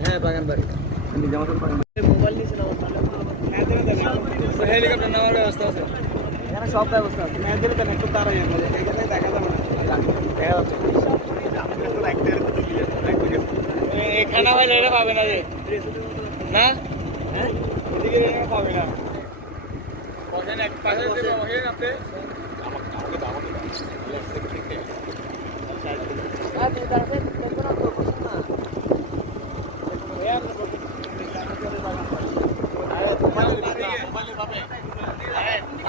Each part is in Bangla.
হ্যাঁ বাগান বাড়ি মোবাইল নিয়েছিলাম হেলিকপ্টার নেওয়ার ব্যবস্থা আছে এখানে সব ব্যবস্থা আছে মেয়েদের দেন একটু তাড়াই এখানে দেখা যাবে না দেখা যাচ্ছে এখানে ভাই এটা পাবে না রে না হ্যাঁ এদিকে এটা পাবে না বসেন এক পাশে বসেন আপনি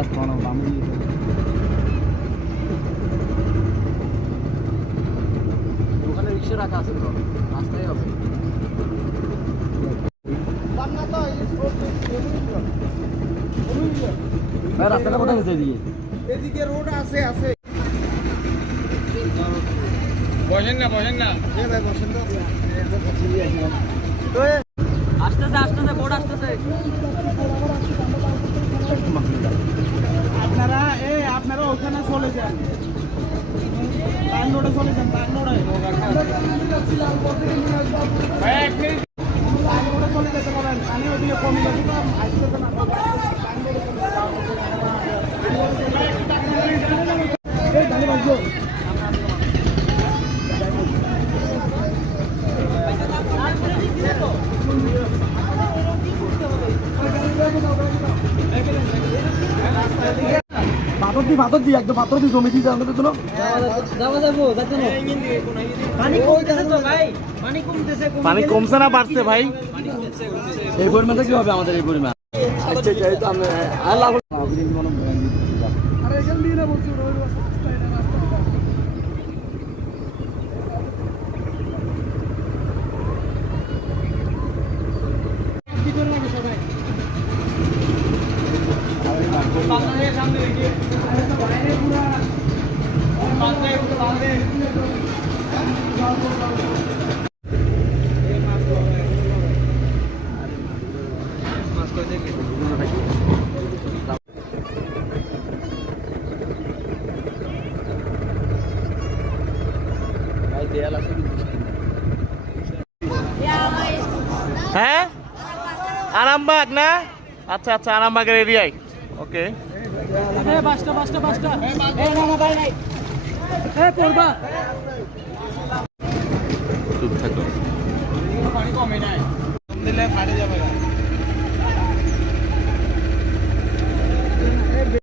রাস্তা বানাবো আমি ওখানে রিক্সা রাখা আছে তো রাস্তায় হবে। রাস্তাটা কোথায় গেছে এদিকে? এদিকে রোড আছে আছে। বসেন না বসেন না। বসেন তো। আসতেছে আসতেছে বোর্ড আসতেছে। আপনারা ওখানে চলে যান। তার চলে যান তার চলে যেতে পারেন। পানি ওদিকে কমে গেছে আসতেছে না পাথর দি পাথর দি একদম পাথর দি জমি দিয়ে আমাদের জন্য পানি কমতেছে তো ভাই পানি কমতেছে পানি কমছে না বাড়ছে ভাই? এই পরিমাণটা কি হবে আমাদের এই পরিমাণ? আচ্ছা যাই তো আমরা আল্লাহ আরে এখান দিয়ে না বলছি হ্যাঁ? আরামবাগ না? আচ্ছা আচ্ছা আরামবাগের এরিয়ায় ওকে চুপ থাকো। পানি কমে নাই। দিলে ফাটে যাবে।